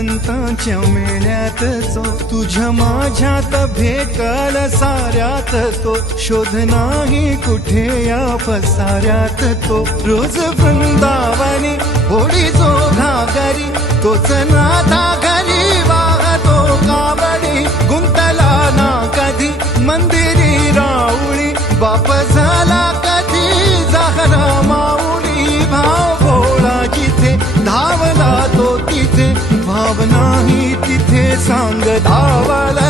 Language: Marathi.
संतांच्या मेळ्यात जो तुझ्या माझ्यात भेटल साऱ्यात तो शोध नाही कुठे या पसाऱ्यात तो रोज वृंदावनी होडी जो घागरी तोच नाथा घरी वाहतो कावडी गुंतला ना कधी मंदिरी राऊळी बाप झाला कधी जाहरा माऊली भाव भोळा जिथे धावला तो तिथे भाव नाही तिथे सांग धावला